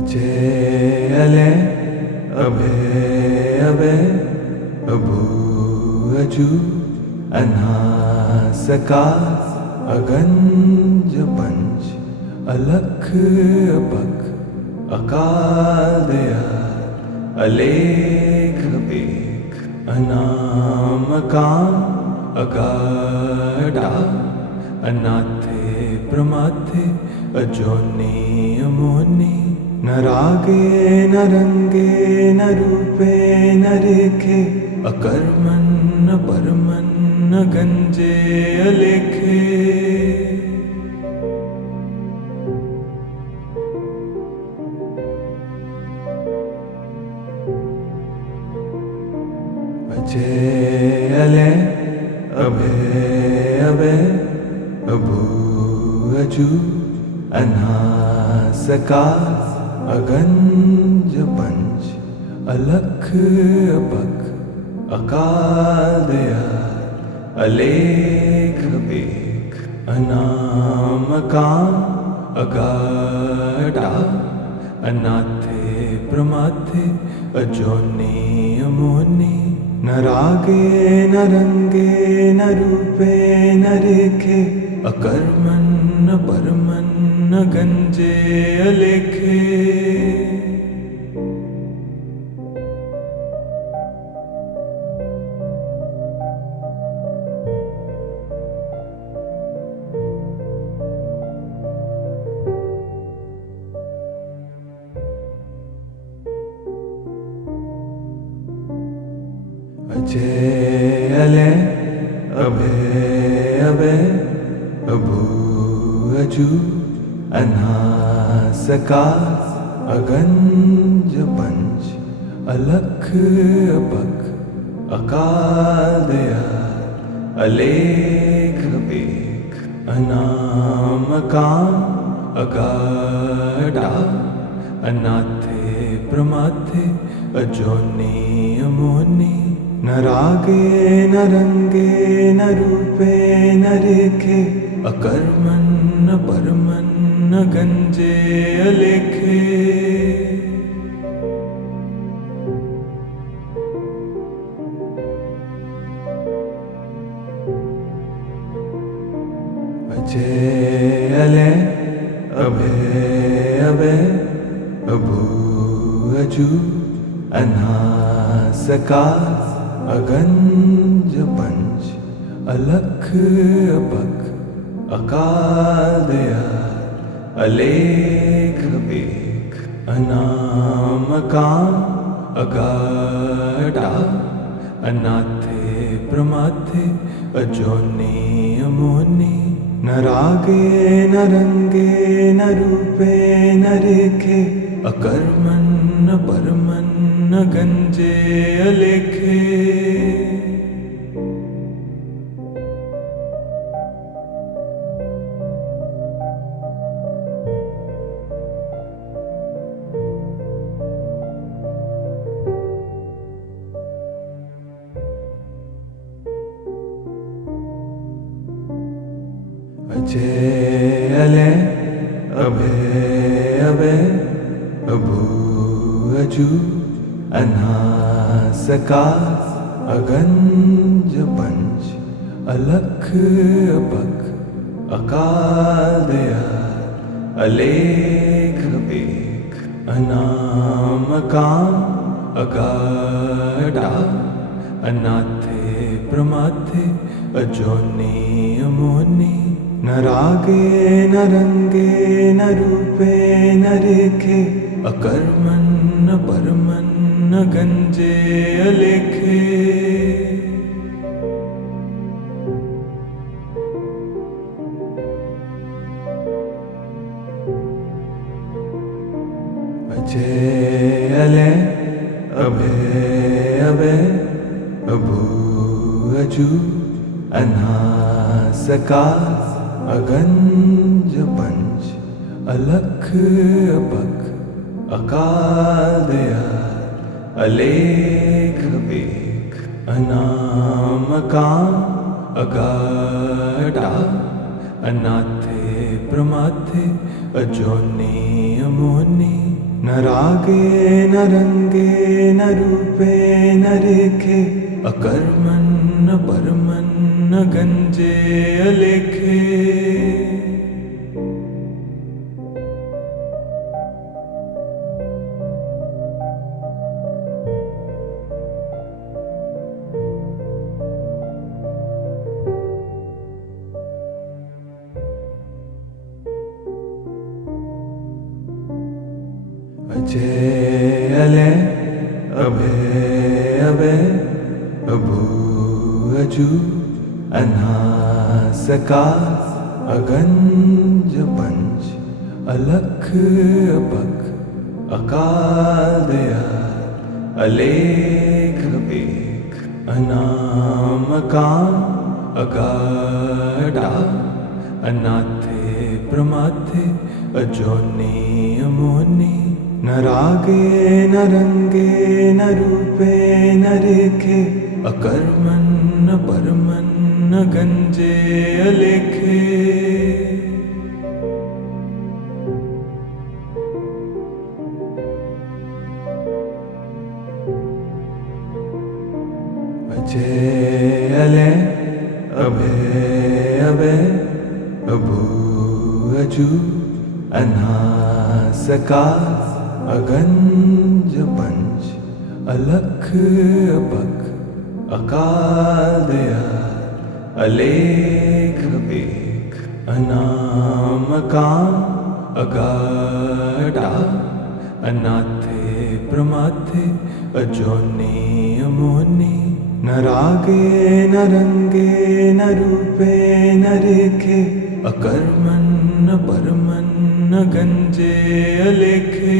अजय अले अभय अभय अभू अजू अनासकार अगंज पंच अलख अपख अकाल दयाल अलेख बेख अनाम काम अगाढ़ा अनाथे प्रमाथे अजोनी अमोनी न रागे न रंगे न रूपे न रेखे अकर्मन न परमन न गंजे अलेखे अजय अले अभय अभय अभू अजू अनासकार अगंज पंच अलख अपख अकाल दयाल अलेख बेख अनाम काम अगाढ़ा अनाथे प्रमाथे अजोनी अमोनी न रागे न रंगे न रूपे न रेखे अकर्मन न परमन न गंजे अलेखे अजय अले अभय अभय अभू अजू अनासकार अगंज पंच अलख अपख अकाल दयाल अलेख बेख अनाम काम अगाढ़ा अनाथे प्रमाथे अजोनी अमोनी न रागे न रंगे न रूपे न रेखे अकर्मन न परमन न गंजे अलेखे अजय अले अभय अभय अभू अजू अनासकार अगंज पंच अलख अपख अकाल दयाल अलेख बेख अनाम काम अगाढ़ा अनाथे प्रमाथे अजोनी अमोनी न रागे न रंगे न रूपे न रेखे अकर्मन न परमन न गंजे अलेखे अजय अले अभय अभय अभू अजू अनासकार अगंज पंच अलख अपख अकाल दयाल अलेख बेख अनाम काम अगाढ़ा अनाथे प्रमाथे अजोनी अमोनी न रागे न रंगे न रूपे न रेखे अकर्मन न परमन न गंजे अलेखे अजय अले अभय अभय अभू अजू अनासकार अगंज पंच अलख अपख अकाल दयाल अलेख बेख अनाम काम अगाढ़ा अनाथे प्रमाथे अजोनी अमोनी न रागे न रंगे न रूपे न रेखे अकर्मण न परमन न गंजे अलेखे अजय अले अभय अभय अभू अजू अनासका अगंज पंच अलख अपख अकाल दयाल अलेख बेख अनामकाम अगाढ़ा अनाथे प्रमाथे अजोनी अमोनी न रागे न रंगे न रूपे न रेखे अकर्मण न परमन न गंजे अलेखे अजय अले अभय अभय अभू अजू अनासका अगंज पंच अलख अपख अकाल दयाल अलेख बेख अनामकाम अगाढ़ा अनाथे प्रमाथे अजोनी अमोनी न रागे न रंगे न रूपे न रेखे अकर्मण न परमन न गंजे अलेखे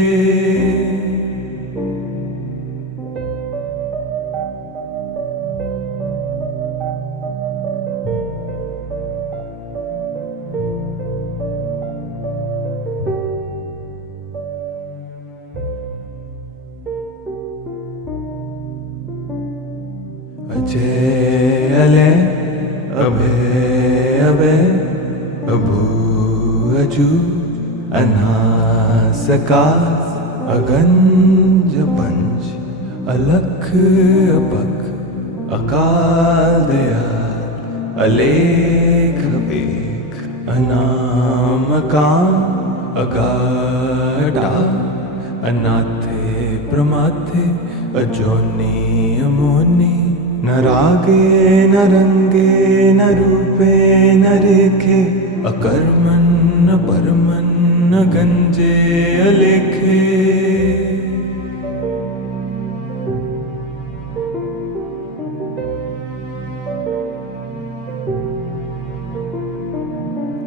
अजय अले अभय अभय अभू अजू अनासका अगंज पंच अलख अपख अकाल दयाल अलेख बेख अनामकाम अगाढ़ा अनाथे प्रमाथे अजोनी अमोनी न रागे न रंगे न रूपे न रेखे अकर्मण न परमन न गंजे अलेखे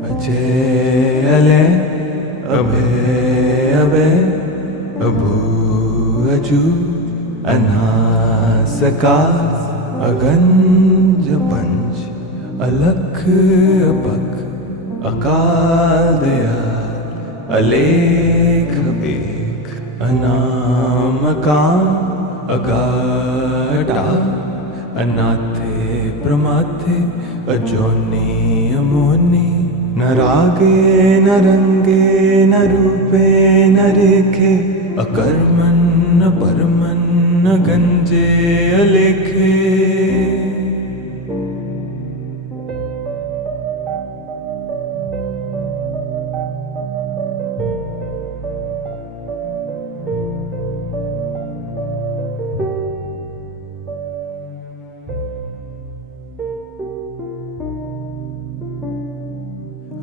अजय अले अभय अभय अभू अजू अनासका अगंज पंच अलख अपख अकाल दयाल अलेख बेख अनामकाम अगाढ़ा अनाथे प्रमाथे अजोनी अमोनी न रागे न रंगे न रूपे न रेखे अकर्मण न परमन न गंजे अलेखे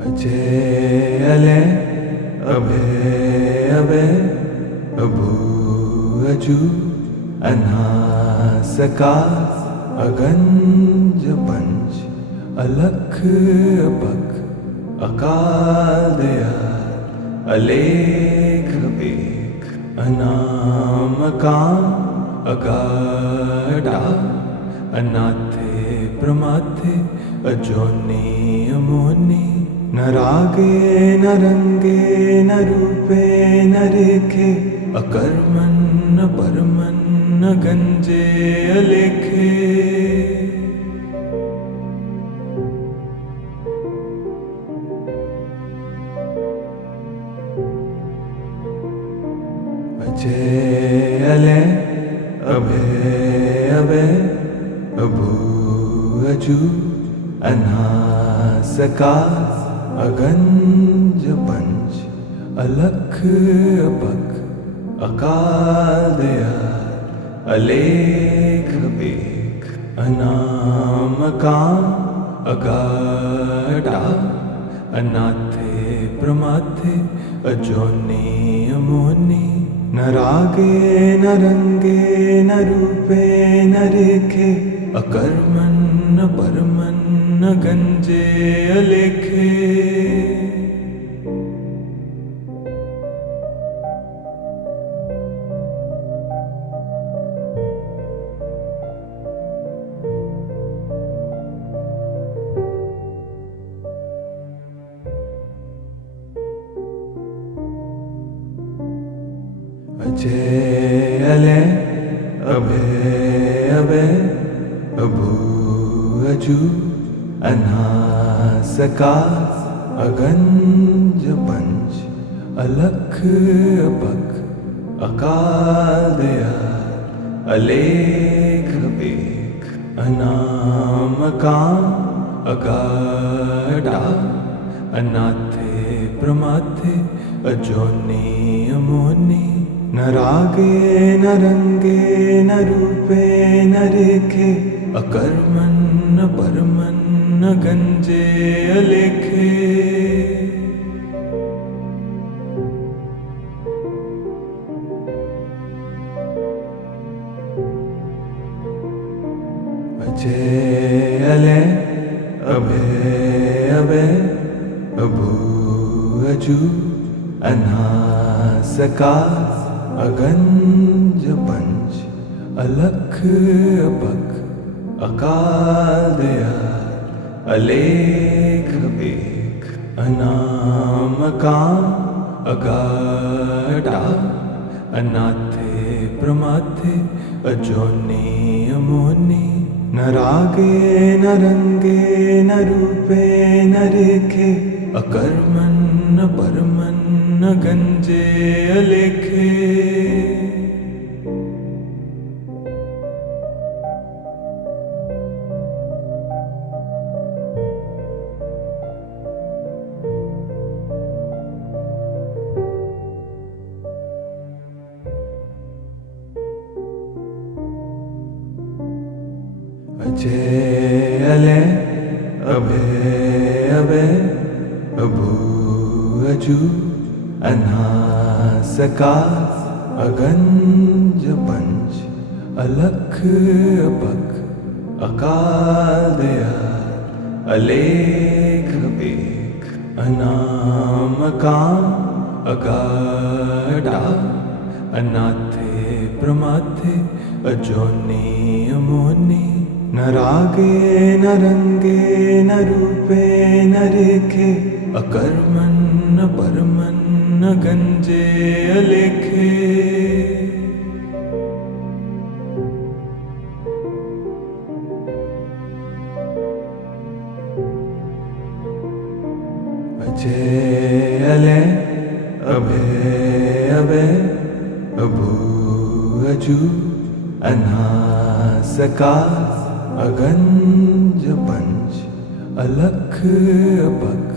अजय अले अभय अभय अभू अजू अनासका अगंज पंच अलख अपख अकाल दयाल अलेख बेख अनामकाम अगाढ़ा अनाथे प्रमाथे अजोनी अमोनी न रागे न रंगे न रूपे न रेखे अकर्मण न परमन न गंजे अलेखे अजय अले अभय अभय अभू अजू अनासकार अगंज पंच अलख अपख अकाल दयाल अलेख बेख अनाम काम अगाढ़ा अनाथे प्रमाथे अजोनी अमोनी न रागे न रंगे न रूपे न रेखे अकर्मन न परमन न गंजे अलेखे अजय अले अभय अभय अभू अजू अनासकार अगंज पंच अलख अपख अकाल दयाल अलेख बेख अनाम काम अगाढ़ा अनाथे प्रमाथे अजोनी अमोनी न रागे न रंगे न रूपे न रेखे अकर्मन न परमन न गंजे अलेखे अजय अले अभय अभय अभू अजू अनासकार अगंज पंच अलख अपख अकाल दयाल अलेख बेख अनाम काम अगाढ़ा अनाथे प्रमाथे अजोनी अमोनी न रागे न रंगे न रूपे न रेखे अकर्मन न परमन न गंजे अलेखे अजय अले अभय अभय अभू अजू अनासकार अगंज पंच अलख अपख अकाल दयाल अलेख बेख अनाम काम अगाढ़ा अनाथे प्रमाथे अजोनी अमोनी न रागे न रंगे न रूपे न रेखे अकर्मन न परमन न गंजे अलेखे अजय अले अभय अभय अभू अजू अनासकार अगंज पंच अलख अपख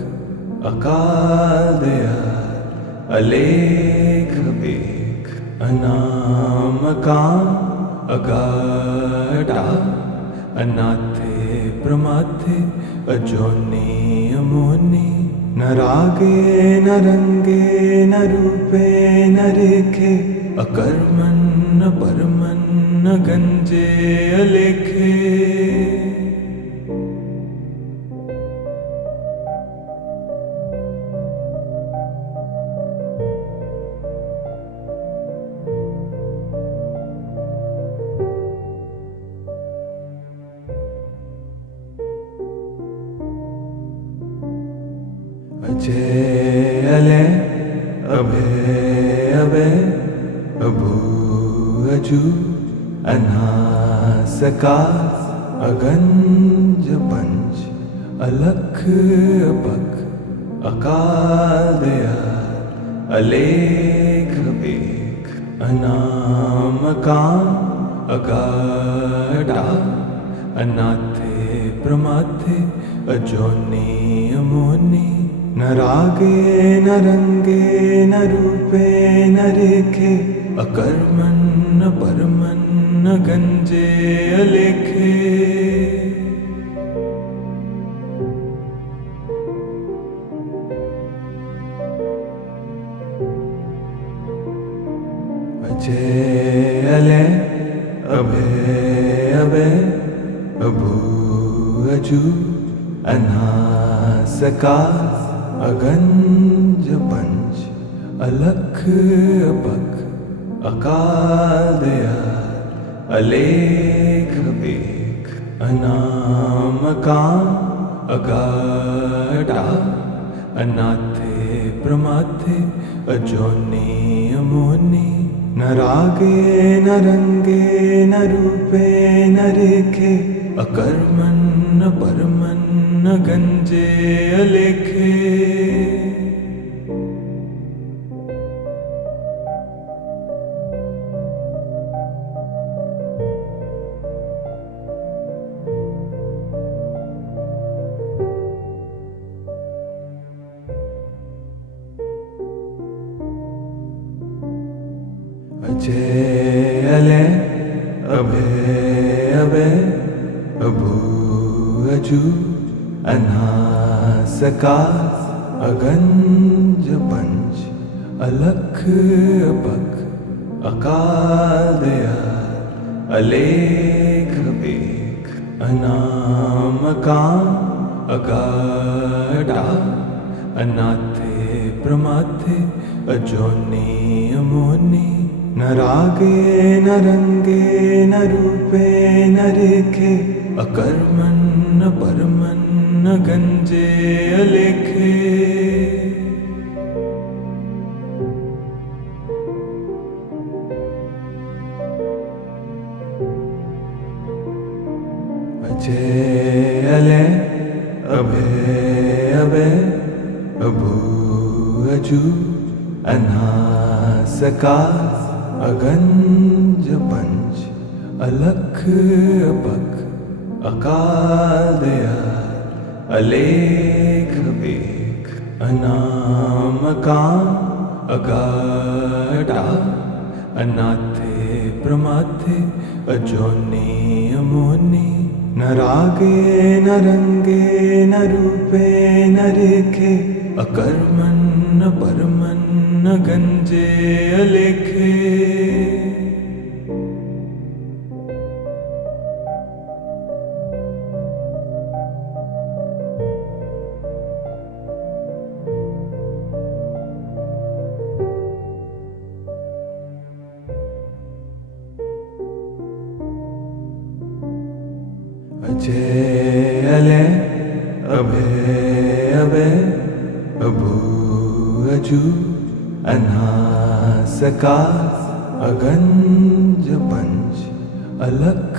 अकाल दयाल अलेख बेख अनाम काम अगाढ़ा अनाथे प्रमाथे अजोनी अमोनी न रागे न रंगे न रूपे न रेखे अकर्मन न परमन न गंजे अलेखे अजय अले अभय अभय अभू अजू अनासकार अगंज पंच अलख अपख अकाल दयाल अलेख बेख अनामकाम् अगाढा अनाथे प्रमाथे अजोनि अमोनि न रागे न रंगे न रूपे न रेखे अकर्मन् न परमन् न गंजे अलेखे अजय अले अभय अभय अभू अजू अनासकार अगंज पंच अलख अपख अकाल दयाल अलेख बेख अनामकाम अगाढा अनाथे प्रमाथे अजोनि अमोनि न रागे न रंगे न रूपे न रेखे अकर्मन् न परमन् न गंजे अलेखे अजय अले अभय अभय अभू अजू अनासकार अगंज पंच अलख अपख अकाल दयाल अलेख बेख अनामकाम अगाढा अनाथे प्रमाथे अजोनि अमोनि न रागे न रंगे न रूपे न रेखे अकर्मन् न परमन् न गंजे अलेखे अजय अले अभय अभय अभू अजू अनासकार अगंज पंच अलख अपख अकाल दयाल अलेख बेख अनामकाम अगाढा अनाथे प्रमाथे अजोनि अमोनि न रागे न रंगे न रूपे न रेखे अकर्मन् न परमन् न गंजे अलेखे अजय अले अभय अभय अभू अजू अनासकार अगंज पंच अलख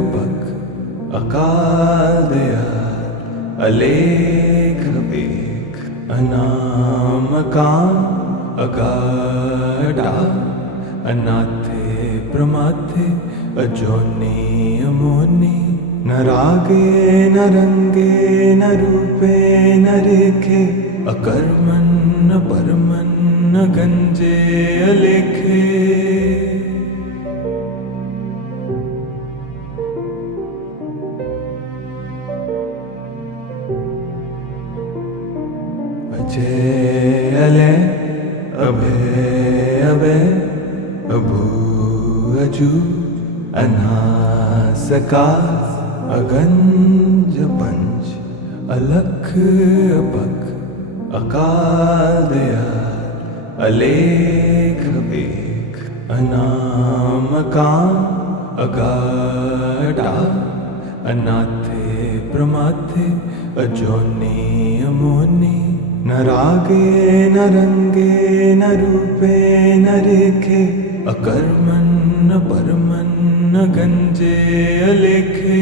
अपख अकाल दयाल अलेख बेख अनामकाम अगाढा अनाथे प्रमाथे अजोनि अमोनि न रागे न रंगे न रूपे न रेखे अकर्मन् न परमन् न गंजे अलेखे अजय अले अभय अभय अभू अजू अनासकार अगंज पंच अलख अपख अकाल दयाल अलेख बेख अनामकाम अगाढा अनाथे प्रमाथे अजोनि अमोनि न रागे न रंगे न रूपे न रेखे अकर्मन् न परमन् न गंजे अलेखे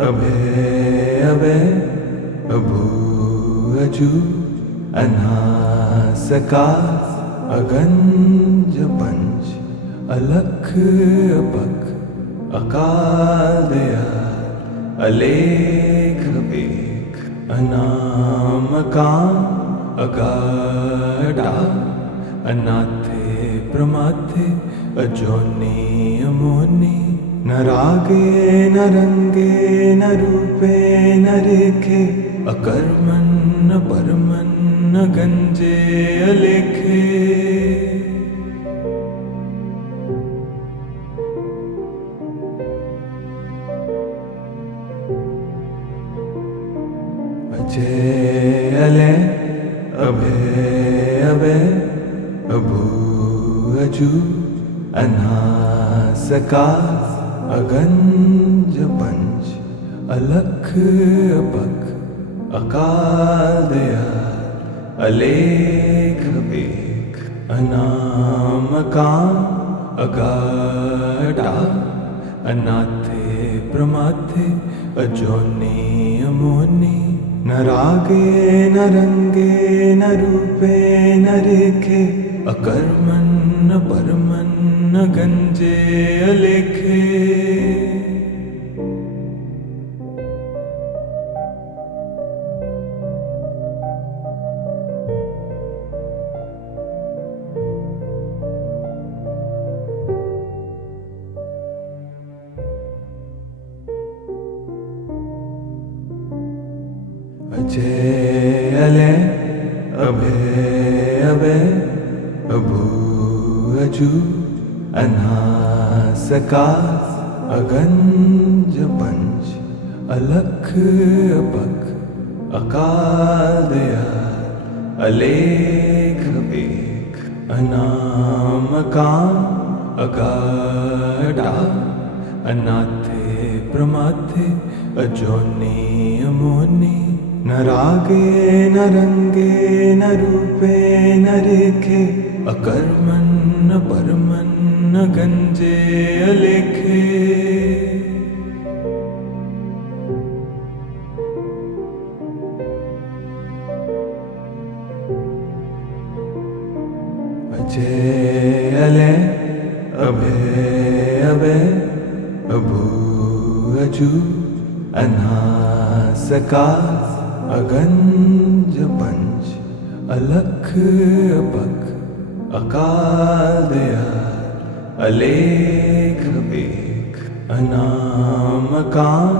अभय अभय अभू अजू अनासकार अगंज पंच अलख अपख अकाल दयाल अलेख बेख अनामकाम अगाढ़ा अनाथे प्रमाथे अजोनी अमोनी न रागे न रंगे न रूपे न रेखे अकर्मन न परमन न गंजे अलेखे अजय अले अभय अभय अभू अजू अनासकार अगंज पंच अलख अपख अकाल दयाल अलेख बेख अनामकाम अगाढ़ा अनाथे प्रमाथे अजोनी अमोनी न रागे न रंगे न रूपे न रेखे अकर्मन न परमन न गंजे अलेखे अजय अले अभय अभय अभू अजू अनासकार अगंज पंच अलख अपख अकाल दयाल अलेख बेख अनामकाम अगाढ़ा अनाथे प्रमाथे अजोनी अमोनी न रागे न रंगे न रूपे न रेखे अकर्मन न परमन न गंजे अलेखे अजय अले अभय अभय अभू अजू अनासकार अगंज पंच अलख अपख अकाल दयाल अलेख बेख अनामकाम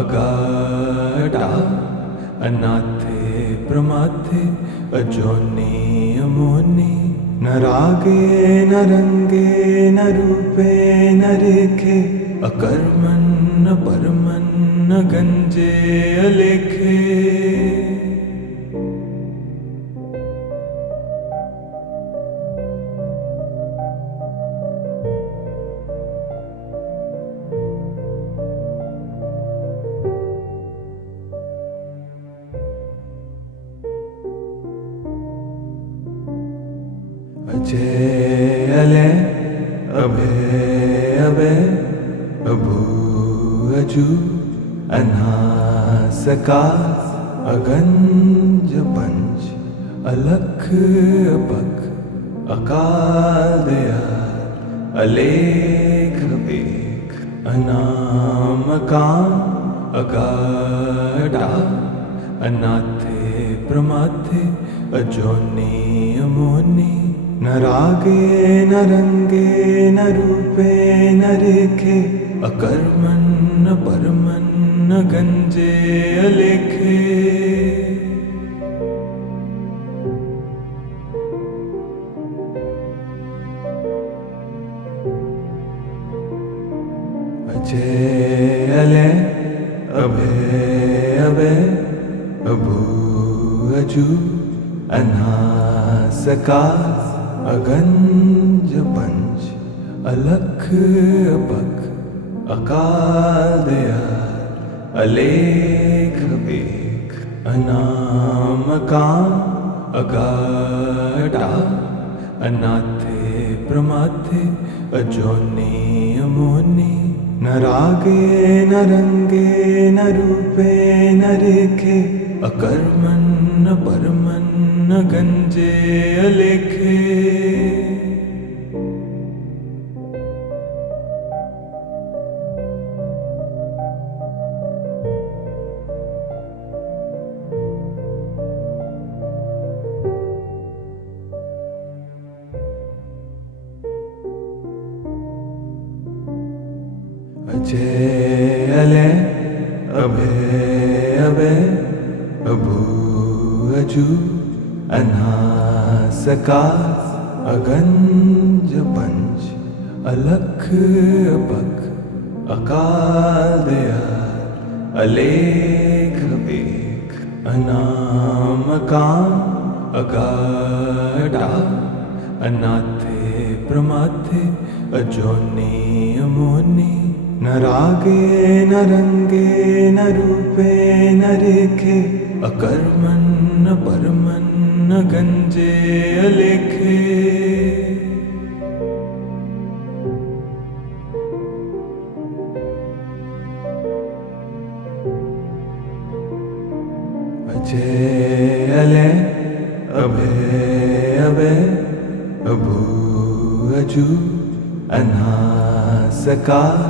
अगाढ़ा अनाथे प्रमाथे अजोनी अमोनी न रागे न रंगे न रूपे न रेखे अकर्मन न परमन न गंजे अलेखे अजय अले अभय अभय अभू अजू अनासकार अगंज पंच अलख अपख अकाल दयाल अलेख बेख अनामकाम अगाढ़ा अनाथे प्रमाथे अजोनी अमोनी न रागे न रंगे न रूपे न रेखे अकर्मन न परमन न गंजे अलेखे अजय अले अभय अभय अभू अजू अनासकार अगंज पंच अलख अपख अकाल दयाल अलेख बेख अनामकाम अगाढ़ा अनाथे प्रमाथे अजोनी अमोनी न रागे न रंगे न रूपे न रेखे, अकर्मन् न परमन् न गंजे अलेखे। अजय अले अभय अभय अभू अजू अनासकार अगंज पंच अलख अपख अकाल दयाल अलेख बेख अनाम काम अगाढ़ा अनाथे प्रमाथे अजोनी अमोनी। न रागे न रंगे न रूपे न रेखे, अकर्मन् न परमन् न गंजे अलेखे। अजय अले अभय अभय अभू अजू अनासकार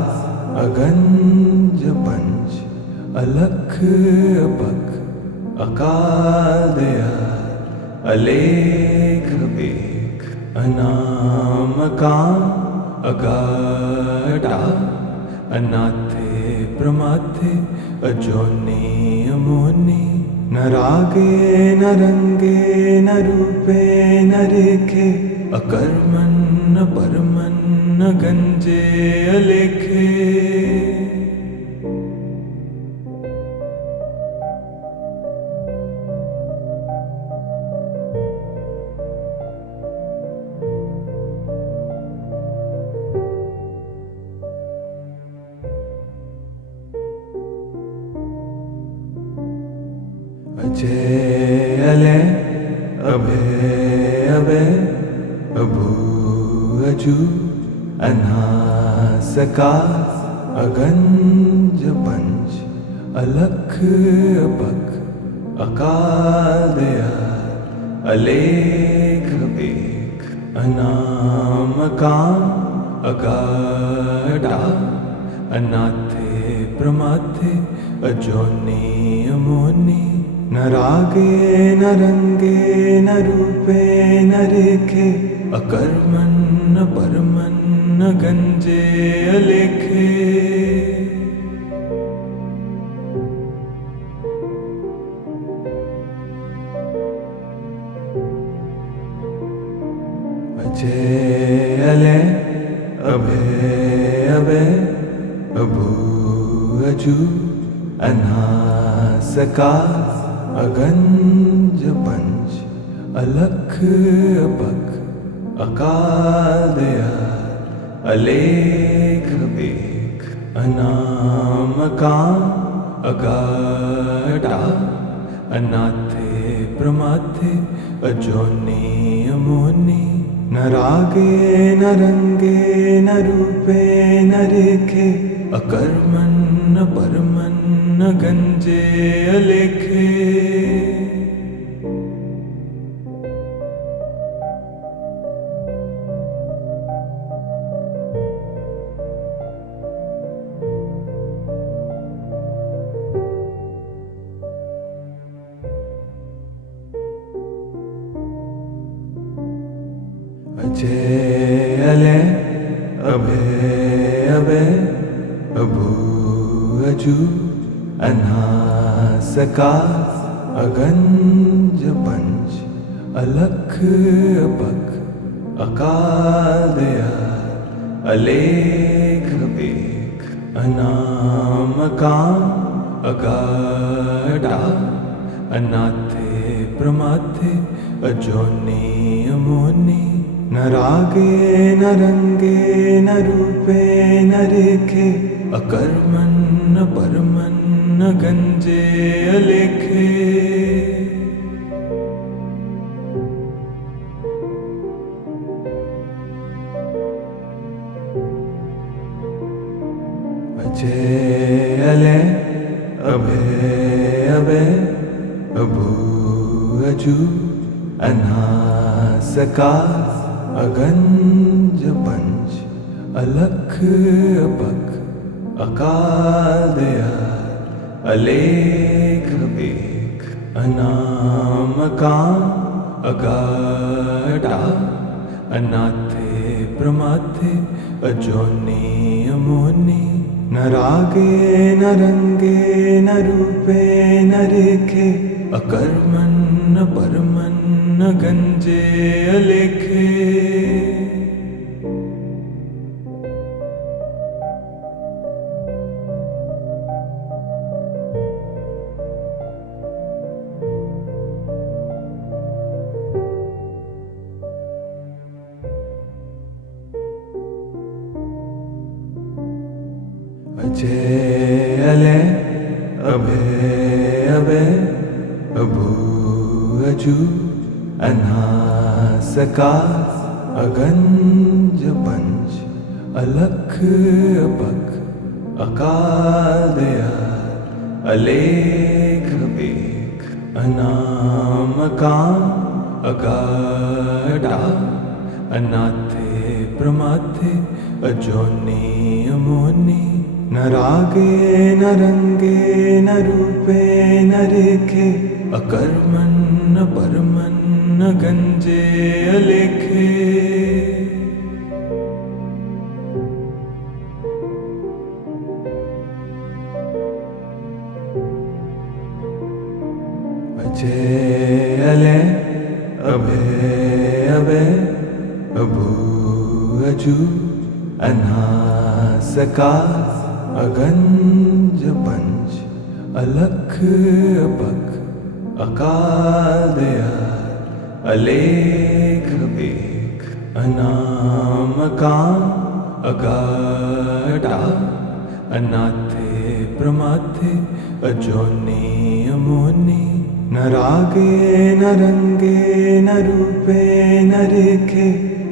अगंज पंच अलख अपख अकाल दयाल अलेख बेख अनाम काम अगाढ़ा अनाथे प्रमाथे अजोनी अमोनी। न रागे न रंगे न रूपे न रेखे, अकर्मन् न परमन् न गंजे अलेखे। अजय अले अभय अभय अभू अजू अनासकार अगंज पंच अलख अपख अकाल दयाल अलेख बेख अनाम काम अगाढ़ा अनाथे प्रमाथे अजोनी अमोनी। न रागे न रंगे न रूपे न रेखे, अकर्मन् न परमन् न गंजे अलेखे। अजय अले अभय अभय अभू अजू अनासकार अगंज पंच अलख अपख अकाल दयाल अलेख बेख अनाम काम अगाढ़ा अनाथे प्रमाथे अजोनी अमोनी। न रागे न रंगे न रूपे न रेखे, अकर्मन् न परमन् न गंजे अलेखे। अजय अले अभय अभय अभू अजू अनासकार अगंज पंच अलख अपख अकाल दयाल अलेख बेख अनाम काम अगाढ़ा अनाथे प्रमाथे अजोनी अमोनी। न रागे न रंगे न रूपे न रेखे, अकर्मन् न परमन् न गंजे अलेखे। अभय अभय अभू अजू अनास आकाश अगंज पंच अलख अपख अकाल दयाल अलेख बेख अनाम काम अगाढ़ा अनाथे प्रमाथे अजोनी अमोनी न रागे न रंगे न रूपे न रेखे अकर्मन न परमन न गंजे अलेखे अजय अलय अभय अभय अभू अजू अनास आकाश अगंज पंच अलख अपख अकाल दयाल अलेख बेख अनाम काम अगाढ़ा अनाथे प्रमाथे अजोनी अमोनी न रागे न रंगे न रूपे न रेखे अकर्मन न परमन न गंजे अलेखे अजय अलय अभय अभय अभू अजू अनास आकाश अगंज पंच अलख अपख अकाल दयाल अलेख बेख अनाम काम अगाढ़ा अनाथे प्रमाथे अजोनी अमोनी न रागे न रंगे न रूपे न रेखे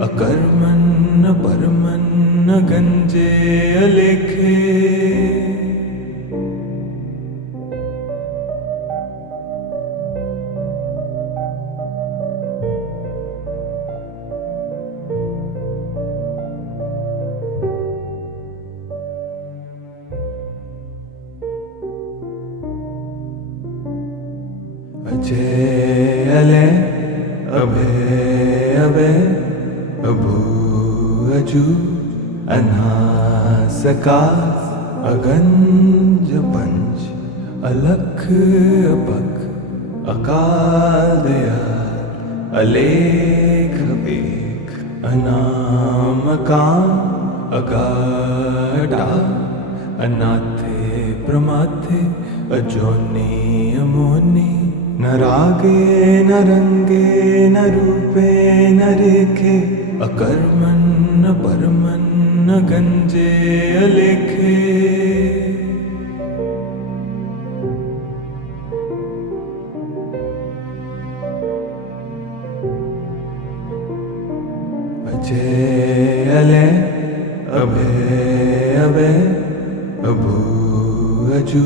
अकर्मन न परमन न गंजे अलेखे अजय अलय अभय अभय अभू अजू अनास आकाश अगंज पंच अलख अपख अकाल दयाल अलेख बेख अनाम काम अगाढ़ा अनाथे प्रमाथे अजोनी अमोनी न रागे न रंगे न रूपे न रेखे अकर्मन न परमन न गंजे अलेखे अजय अलय अभय अभय अभू अजू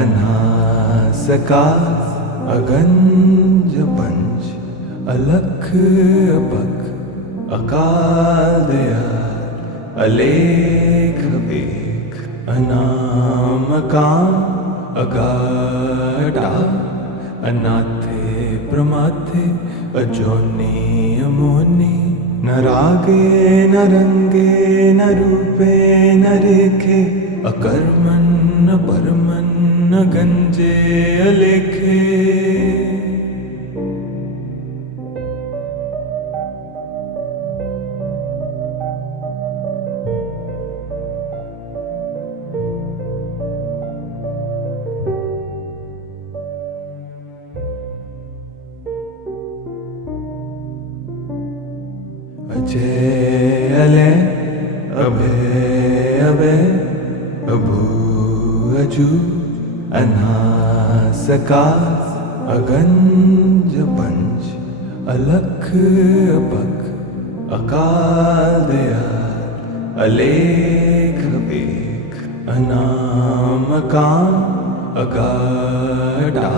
अनास आकाश अगंज पंच अलख अपख अकाल दयाल अलेख बेख अनाम काम अगाढ़ा अनाथे प्रमाथे अजोनी अमोनी न रागे न रंगे न रूपे न रेखे अकर्मन न परमन न गंजे अलेखे अजय अलय अभय अभय अभू अजू अनास आकाश अगंज पंच अलख अपख अकाल दयाल अलेख बेख अनाम काम अगाढा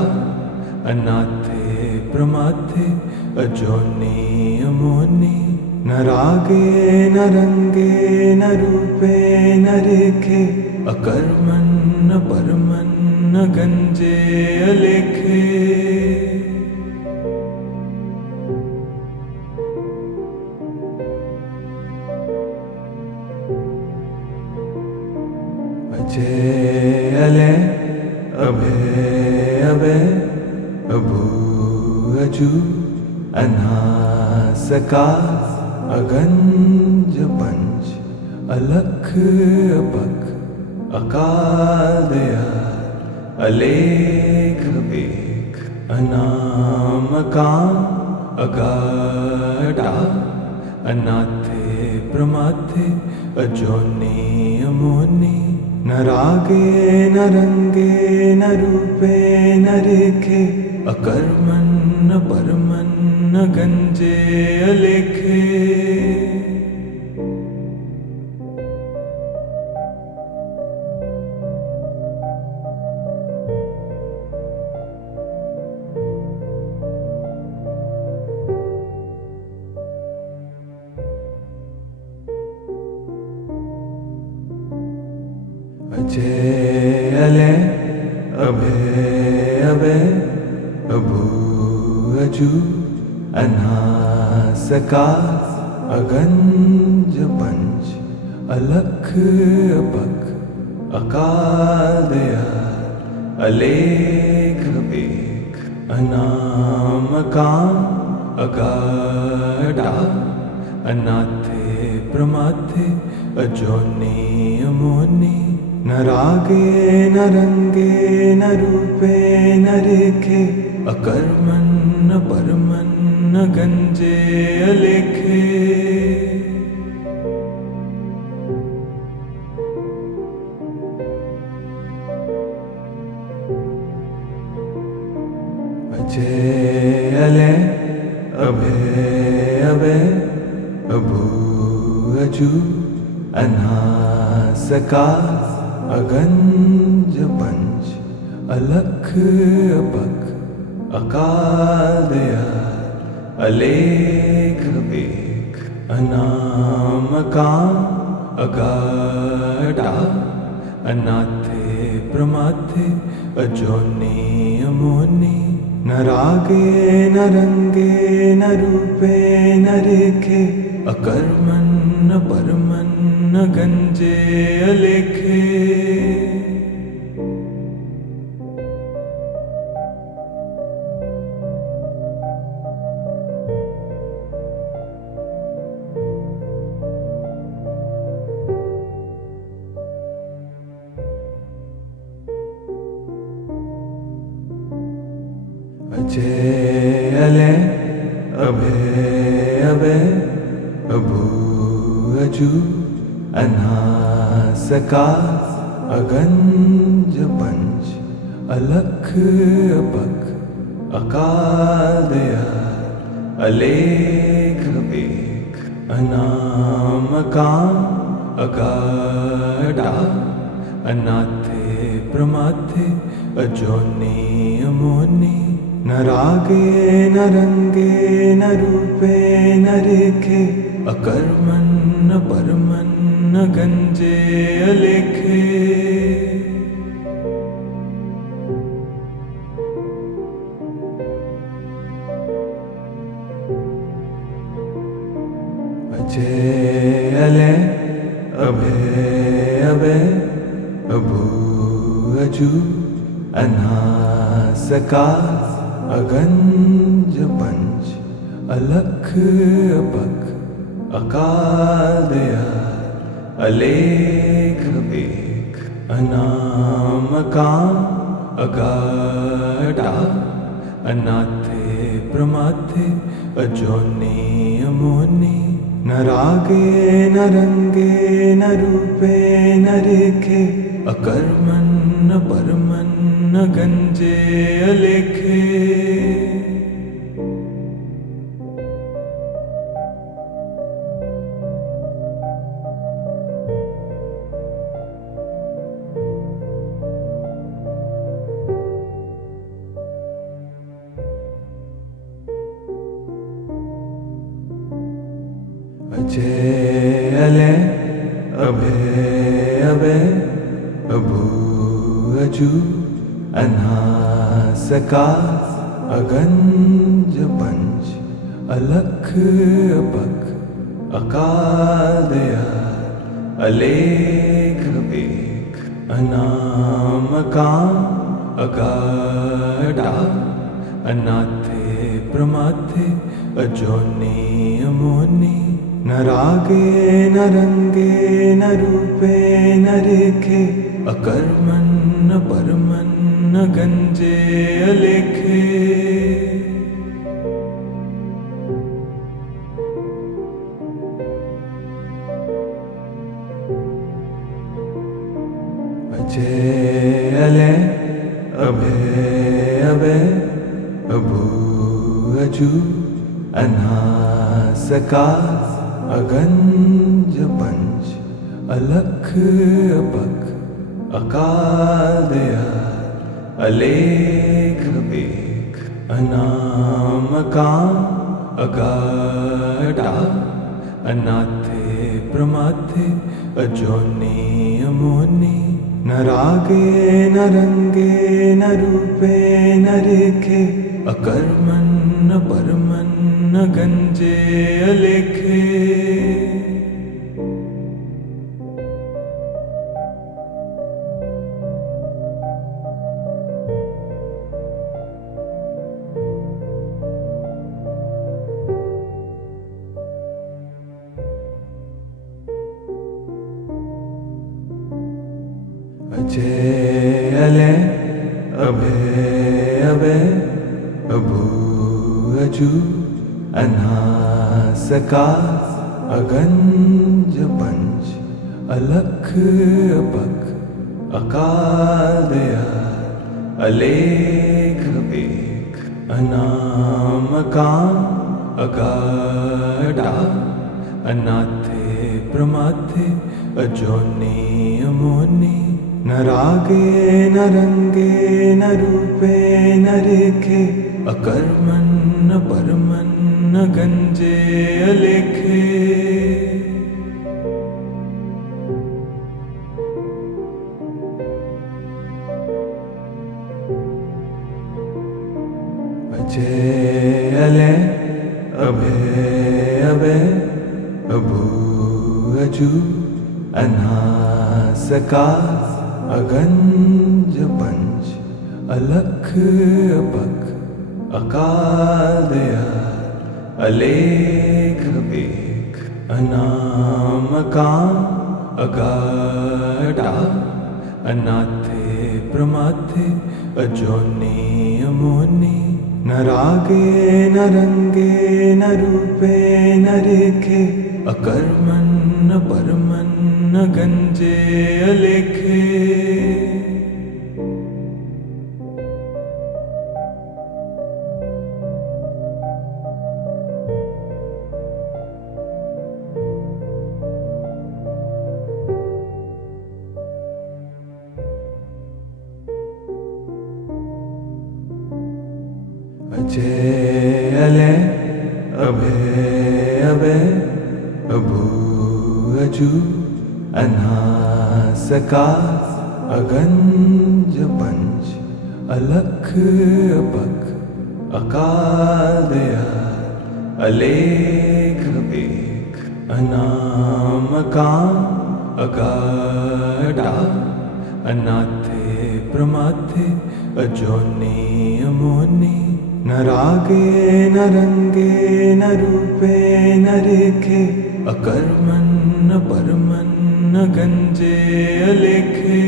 अनाथे प्रमाथे अजोनी अमोनी न रागे न रंगे न रूपे न रेखे अकर्मन न परमन न गंजे अलेखे अजय अले अभय अभय अभू अजू अनासका अगंज पंच अलख अपख अकाल दयाल अलेख बेख अनामकाम अगाढा अनाथे प्रमाथे अजोनी अमोनी न रागे न रंगे न रूपे न रेखे अकर्मन न परमन न गंजे अलेखे अजय अले अभय अभय अभू अजू अनासका अगंज पंच अलख अपख अकाल दयाल अलेख बेख अनामकाम अगाढा अनाथे प्रमाथे अजोनी अमोनी न रागे न रंगे न रूपे न रेखे अकर्मन न परमन न गंजे अलेखे अजय अले अभय अभय अभू अजू अनासका अगंज पंच अलख अपख अकाल दयाल अलेख बेख अनामकाम अगाढा अनाथे प्रमाथे अजोनी अमोनी न रागे न रंगे न रूपे न रेखे अकर्मन न परमन न गंजे अलेखे अजय अले अभय अभय अभू अजू अनासका अगंज पंच अलख अपख अकाल दयाल अलेख बेख अनामकाम अगाढा अनाथे प्रमाथे अजोनी अमोनी न रागे न रंगे न रूपे न रेखे अकर्मन न परमन न गंजे अलेखे अजय अले अभय अभय अभू अजू अनासका अगंज पंच अलख अपख अकाल दयाल अलेख बेख अनामकाम अगाढा अनाथे प्रमाथे अजोनी अमोनी न रागे न रंगे न रूपे न रेखे अकर्मन न परमन न गंजे अलेखे अजय अले अभय अभय अभू अजू अनास आकाश अगंज पंच अलख अपख अकाल दयाल अलेख बेख अनाम काम अगाढ़ा अनाथे प्रमाथे अजोनी अमोनी न रागे न रंगे न रूपे न रेखे अकर्मन न परमन न गंजे अलेखे अजय अले अभय अभय अभू अजू अनास आकाश अगंज पंच अलख अपख अकाल दयाल अलेख बेख अनाम काम अगाढ़ा अनाथे प्रमाथे अजोनी अमोनी न रागे न रंगे न रूपे न रेखे अकर्मन न परमन न गंजे अलेखे अजय अले अभय अभय अभू अजू अनास आकाश अगंज पंच अलख अपख अकाल दयाल अलेख बेख अनाम काम अगाढ़ा अनाथे प्रमाथे अजोनी अमोनी न रागे न रंगे न रूपे न रेखे अकर्मन न परमन न गंजे अलेखे अजय अले अभय अभय अभू अजू अनास आकाश अगंज पंच अलख अपख अकाल दयाल अलेख बेख अनाम काम अगाढ़ा अनाथे प्रमाथे अजोनी अमोनी न रागे न रंगे न रूपे न रेखे अकर्मन न परमन न गंजे अलेखे अजय अले अभय अभय अभू अजू अनास आकाश अगंज पंच अलख अपख अकाल दयाल अलेख बेख अनाम काम अगाढ़ा अनाथे प्रमाथे अजोनी अमोनी न रागे न रंगे न रूपे न रेखे अकर्मन न परमन न गंजे अलेखे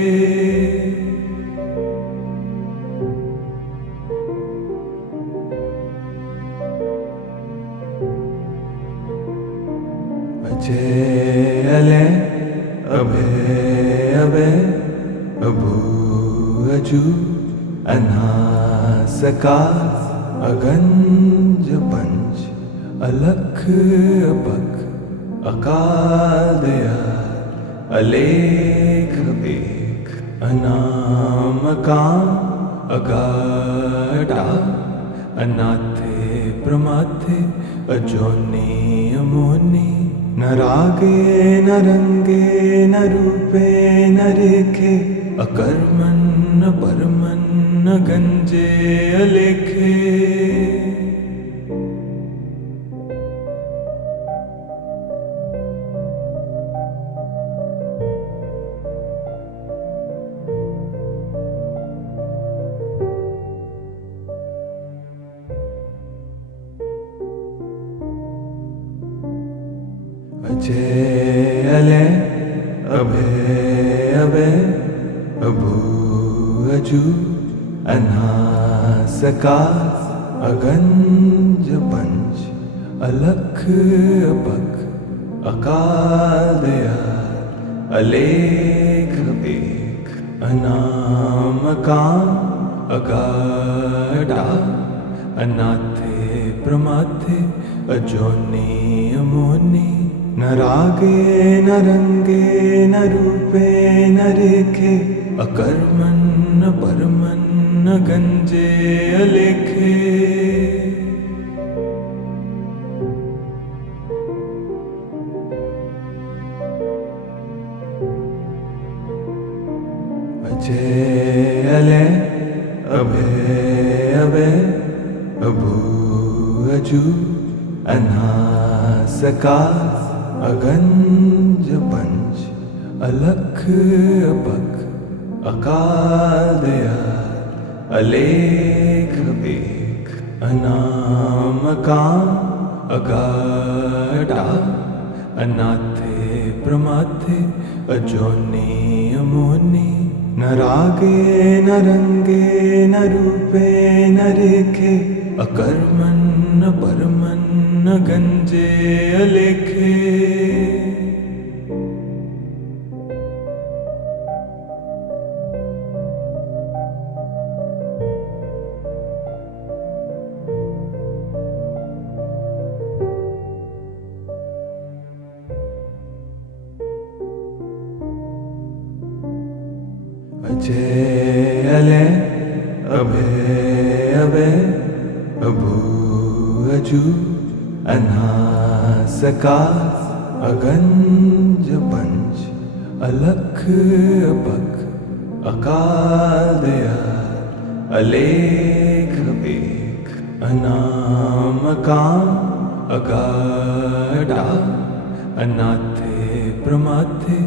अजय अले अभय अभय अभू अजू अनास आकाश अगंज पंच अलख अपख अकाल दयाल अलेख बेख अनाम काम अगाढ़ा अनाथे प्रमाथे अजोनी अमोनी न रागे न रंगे न रूपे न रेखे, अकर्मण न परमन न गंजे अलेखे। अजय अले अभय अभय अभू अजू अनासकार, अगंज पंच अलख अपख, अकाल दयाल अलेख एक, अनामकाम अगाढ़ा, अनाथे प्रमाथे अजोनी अमोनी, न रागे न रंगे न रूपे न रेखे, अकर्मण न परमन न गंजे अलेखे। अजय अले अभय अभय अभू अजू अनासकार, अगंज पंच अलख अपख, अकाल दयाल अलेख एक, अनामकाम अगाढ़ा, अनाथे प्रमाथे अजोनी अमोनी, न रागे न रंगे न रूपे न रेखे, अकर्मण न परमन न गंजे अलेखे। अजय अले अभय अभय अभू अजू अनासकार, अगंज पंच अलख अपख, अकाल दयाल अलेख एक, अनामकाम अगाढ़ा, अनाथे प्रमाथे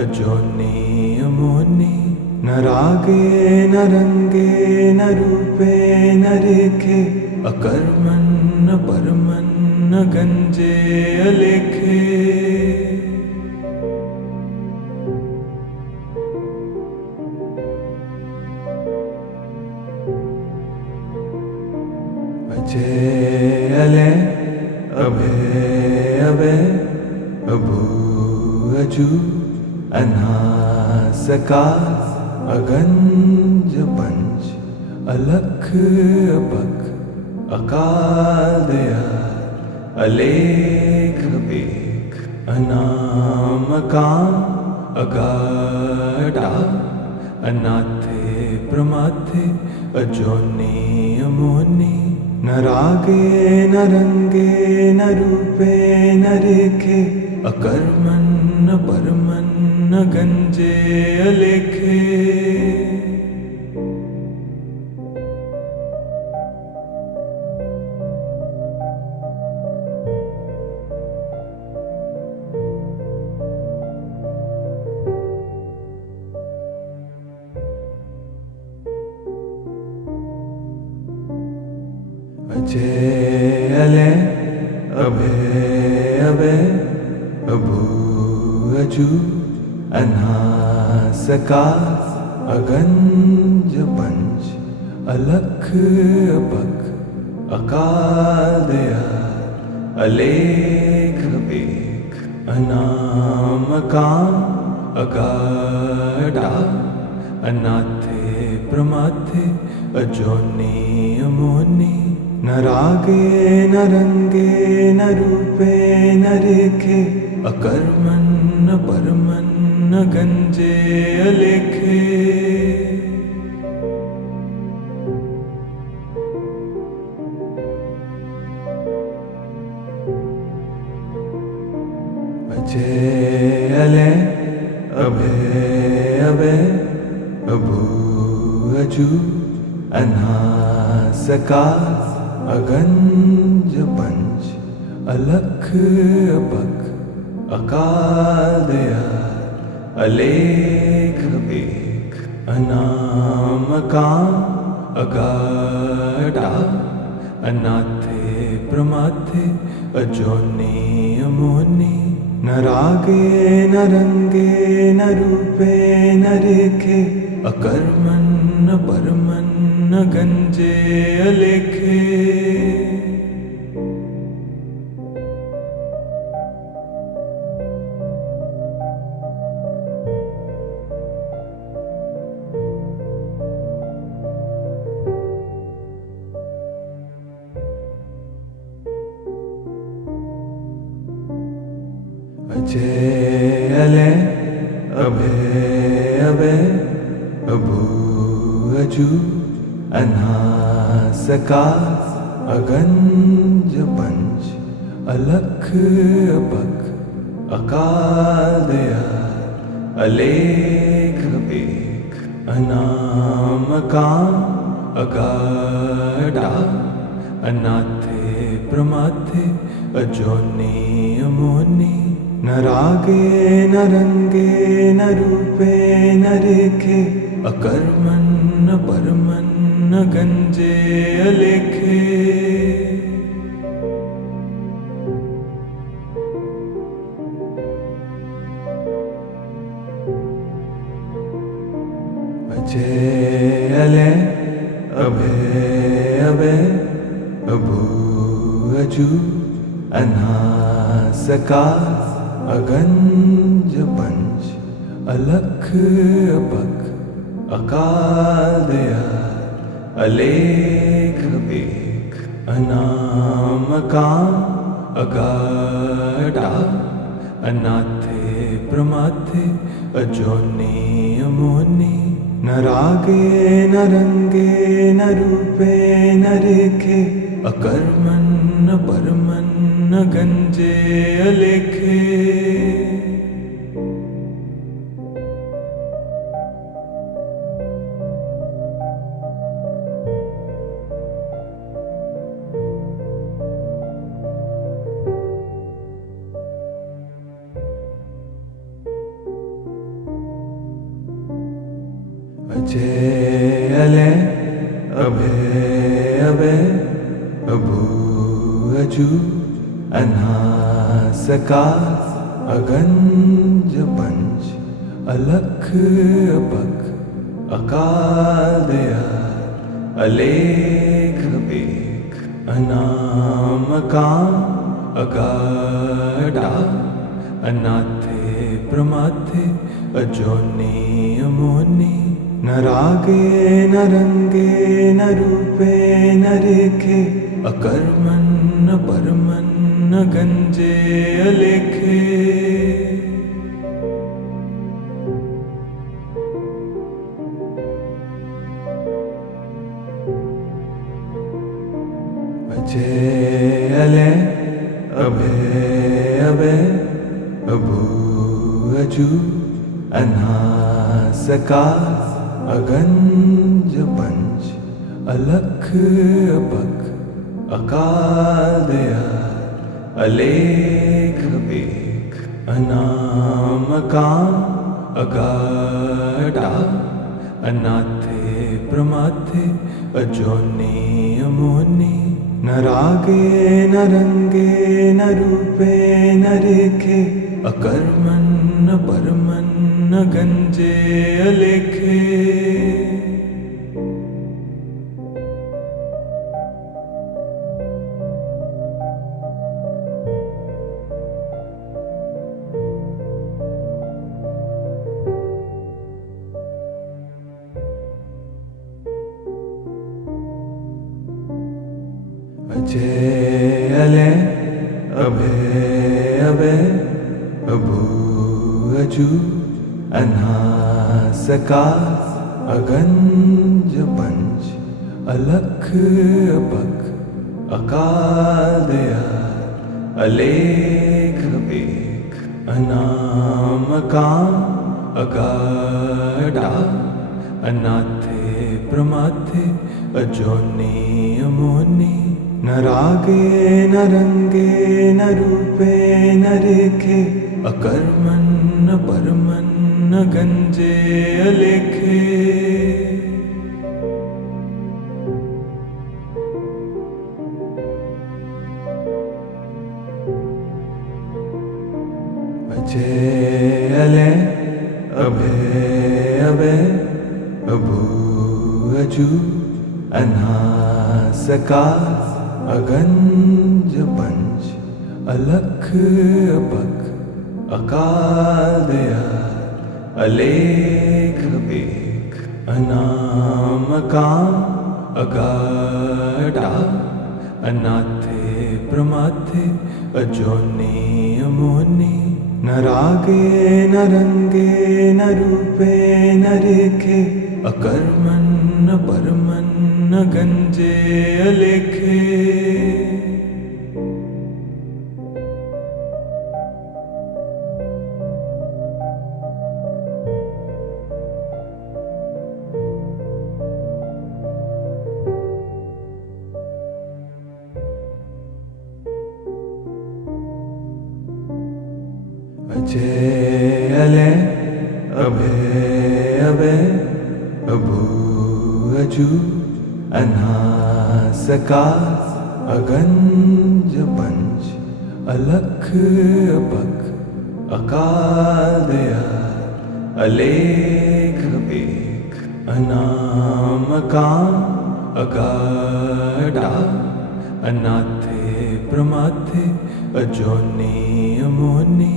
अजोनी अमोनी, न रागे न रंगे न रूपे न रेखे, अकर्मण न परमन न गंजे अलेखे। अजय अले अभय अभय अभू अजू अनासकार, अगंज पंच अलख अपख, अकाल दयाल अलेख एक, अनामकाम अगाढ़ा, अनाथे प्रमाथे अजोनी अमोनी, न रागे न रंगे न रूपे न रेखे, अकर्मण न परमन न गंजे अलेखे। अजय अले अभय अभय अभू अजू अनासकार, अगंज पंच अलख अपख, अकाल दयाल अलेख एक, अनामकाम अगाढ़ा, अनाथे प्रमाथे अजोनी अमोनी, न रागे न रंगे न रूपे न रेखे, अकर्मण न परमन न गंजे अलेखे। अजय अले अभय अभय अभू अजू अनासकार अगंज पंच अलख अपख अकाल दयाल अलेख बेख अनाम काम अगाढ़ा अनाथे प्रमाथे अजोनी अमोनी न रागे न रंगे न रूपे न रेखे अकर्मन न परमन न गंजे अलेखे अजय अले अभय अभय अभू अजू अनासकार अगंज पंच अलख अपख अकाल दयाल अलेख बेख अनाम काम अगाढ़ा अनाथे प्रमाथे अजोनी अमोनी न रागे न रंगे न रूपे न रेखे अकर्मन न परमन न गंजे अलेखे अजय अले अभय अभय अभू अजू अनासकार अगंज पंच अलख अपख अकाल दयाल अलेख बेख अनाम काम अगाढ़ा अनाथे प्रमाथे अजोनी अमोनी न रागे न रंगे न रूपे न रेखे अकर्मन न परमन न गंजे अलेखे अजय अले अभय अभय अभू अजू अनासकार अगंज पंच अलख अपख अकाल दयाल अलेख बेख अनाम काम अगाढ़ा अनाथे प्रमाथे अजोनी अमोनी न रागे न रंगे न रूपे न रेखे अकर्मन न परमन न गंजे अलेखे अजय अले अभय अभय अभू अजू अनासकार अगंज पंच अलख अपख अकाल दयाल अलेख बेख अनाम काम अगाढ़ा अनाथे प्रमाथे अजोनी अमोनी न रागे न रंगे न रूपे न रेखे अकर्मन न परमन न गंजे अलेखे अजय अले अभय अभय अभू अजू अनासकार अगंज पंच अलख अपख अकाल दयाल अलेख बेख अनामकाम् अगाढा अनाथे प्रमाथे अजोनि अमोनि न रागे न रंगे न रूपे न रेखे अकर्मन् न परमन् न गंजे अलेखे अजय अले अभय अभय अभू अजू अनासका अगंज पंच अलख अपख अकाल दयाल अलेख बेख अनामकाम अगाढा अनाथे प्रमाथे अजोनि अमोनि न रागे न रंगे न रूपे न रेखे अकर्मन् न परमन् न गंजे अलेखे अजय अले अभय अभय अभू अजू अनासका अगंज पंच अलख अपख अकाल दयाल अलेख बेख अनामकाम अगाढा अनाथे प्रमाथे अजोनि अमोनि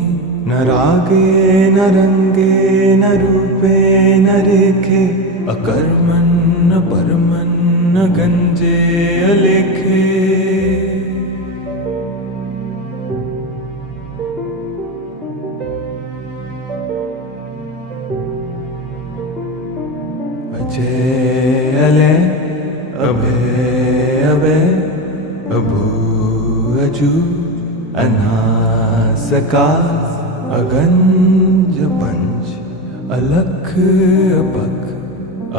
न रागे न रंगे न रूपे न रेखे अकर्मन् न परमन् न गंजे अलेखे अजय अले अभय अभय अभू अजू अनासका अगंज पंच अलख अपख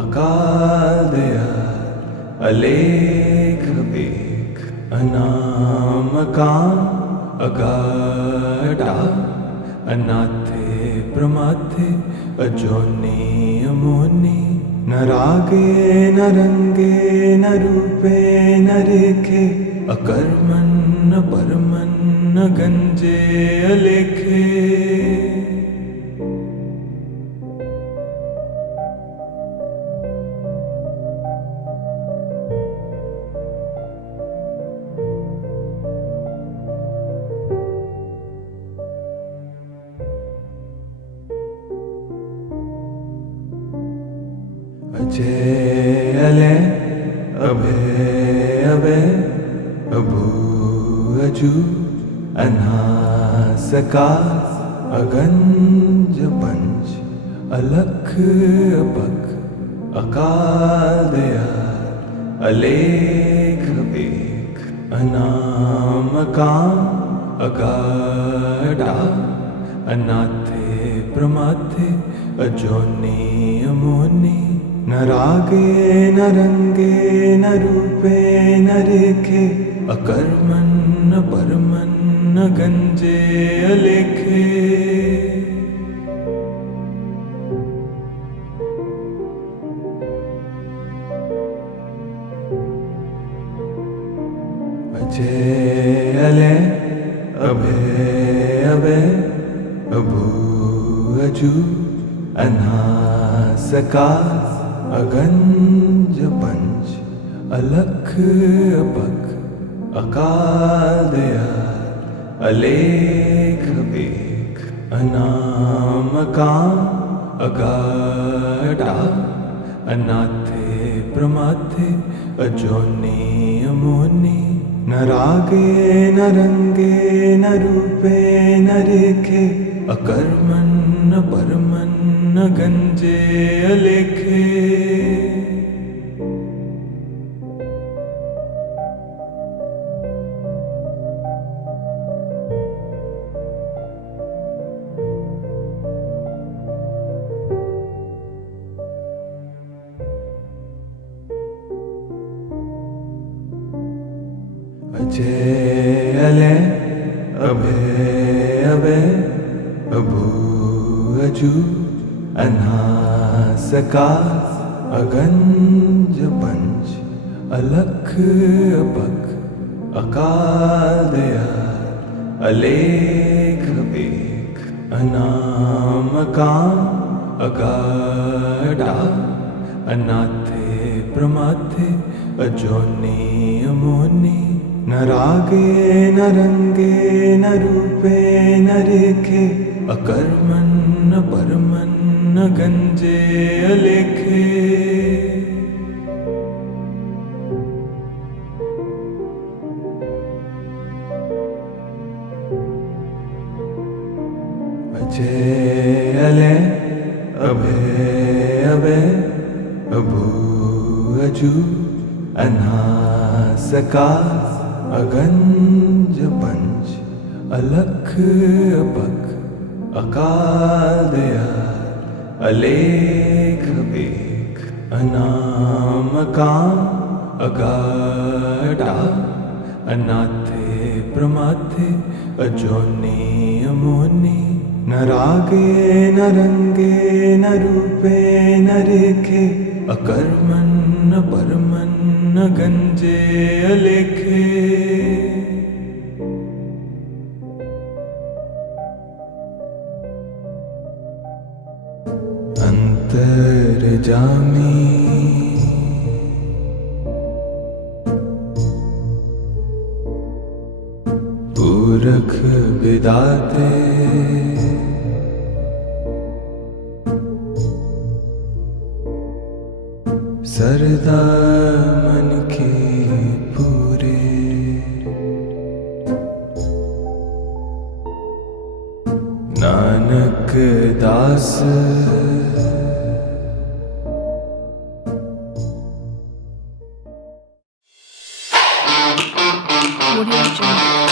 अकाल दयाल अलेख बेख अनामकाम अगाढा अनाथे प्रमाथे अजोनि अमोनि न रागे न रंगे न रूपे न रेखे अकर्मन् न परमन् न गंजे अलेखे अजय अले अभय अभय अभू अजू अनासका अगंज पंच अलख अपख अकाल दयाल अलेख बेख अनामकाम अगाढा अनाथे प्रमाथे अजोनि अमोनि न रागे न रंगे न रूपे न रेखे अकर्मन् न परमन् न गंजे अलेखे अजय अले अभय अभय अभू अजू अनासका अगंज पंच अलख अपख अकाल दयाल अलेख बेख अनामकाम अगाढा अनाथे प्रमाथे अजोनि अमोनि न रागे न रंगे न रूपे न रेखे अकर्मन् न परमन् न गंजे अलेखे अजय अले अभय अभय अभू अजू अनासका अगंज पंच अलख अपख अकाल दयाल अलेख बेख अनामकाम अगाढ़ा अनाथे प्रमाथे अजोनी अमोनी न रागे न रंगे न रूपे न रेखे अकर्मन न परमन न गंजे अलेखे अजय अले अभय अभय अभू अजू अनासका अगंज पंच अलख अपख अकाल दयाल अलेख बेख अनामकाम अगाढ़ा अनाथे प्रमाथे अजोनी अमोनी न रागे न रंगे न रूपे न रेखे अकर्मन न परमन न गंजे अलेखे अंतर्जामी पूरख विदाते सरदा मन के पूरे नानक दास Audio Jungle.